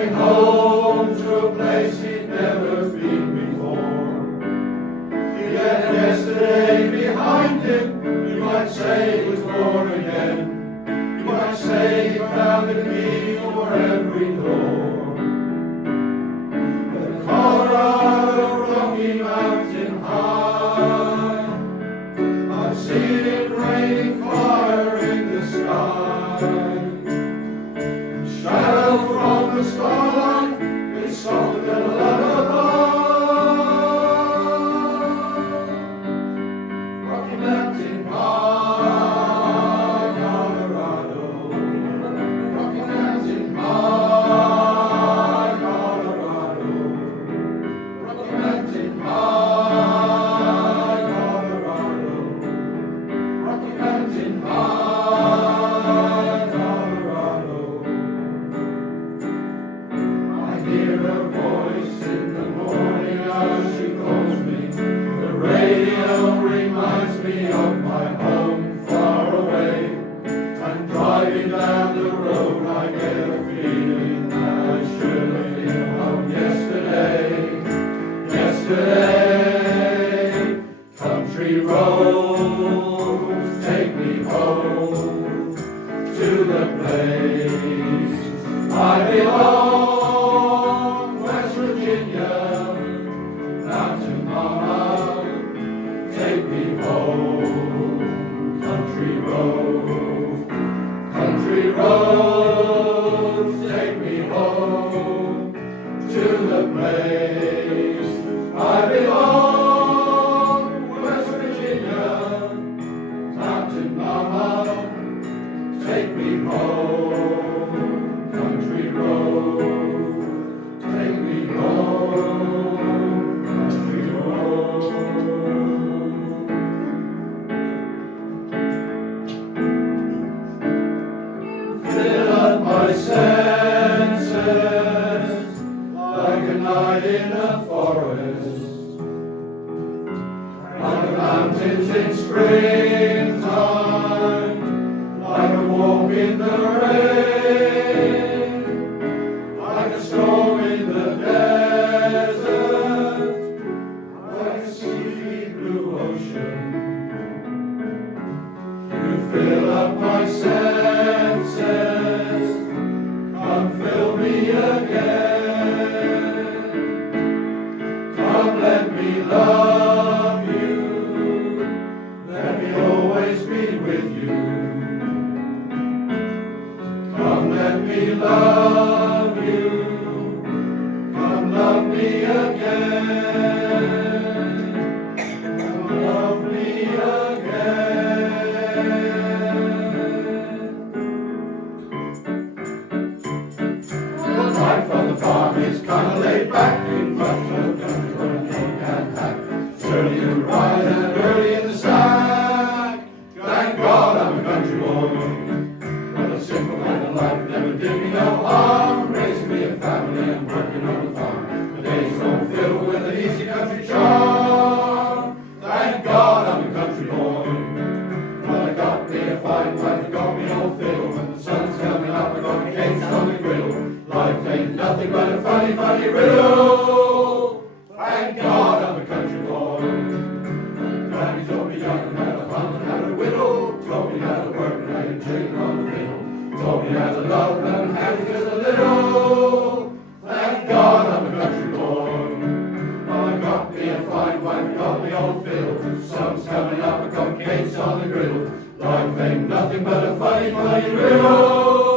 coming home to a place he'd never been before. He left yesterday behind him, you might say he was born again. You might say he found the key for every door. The Colorado Rocky Mountain High, I've seen it raining fire in the sky. Shadow from the starlight, it's softer than a lullaby. Rocky Mountain High, Colorado. Rocky Mountain High, Colorado. Rocky Mountain High, Colorado. Rocky Mountain High, Colorado. I hear a voice in the morning as she calls me. The radio reminds me of my home far away. And driving down the road I get a feeling that I should have been home yesterday. Yesterday, country roads take me home to the place I belong. West Virginia, Mountain Mama, take me home. Country roads, take me home to the place I belong. West Virginia, Mountain Mama, take me home. Country roads, take me home. Country roads. Fill up my senses like a night in a forest, like the mountains in springtime, like a walk in the rain, like a storm in the desert, like a sleepy blue ocean. You fill up my senses, come fill me again. Come let me love you, let me always be with you. Come let me love you, come love me again. Come love me again. The life on the farm is kinda laid back, in much no country but a cane and hat. It's early to rise and early in the sack. Thank God I'm a country boy. Well, a simple kind of life never did me no harm. Raising me a family and working on the farm. The days don't fill with an easy country charm. Thank God I'm a country boy. Well, I got me a fine wife, I got me old fiddle. When the sun's coming up, I got me cakes on the griddle. Life ain't nothing but a funny, funny riddle. Thank God I'm a country boy. Daddy told me young how to hunt and how to whittle. Told me how to work and how to train on the fiddle. Told me how to love and how to just a little. Thank God I'm a country boy. Well, I got me a fine wife, got me old fiddle. Sun's coming up, I got cakes on the griddle. Life ain't nothing but a funny, funny riddle.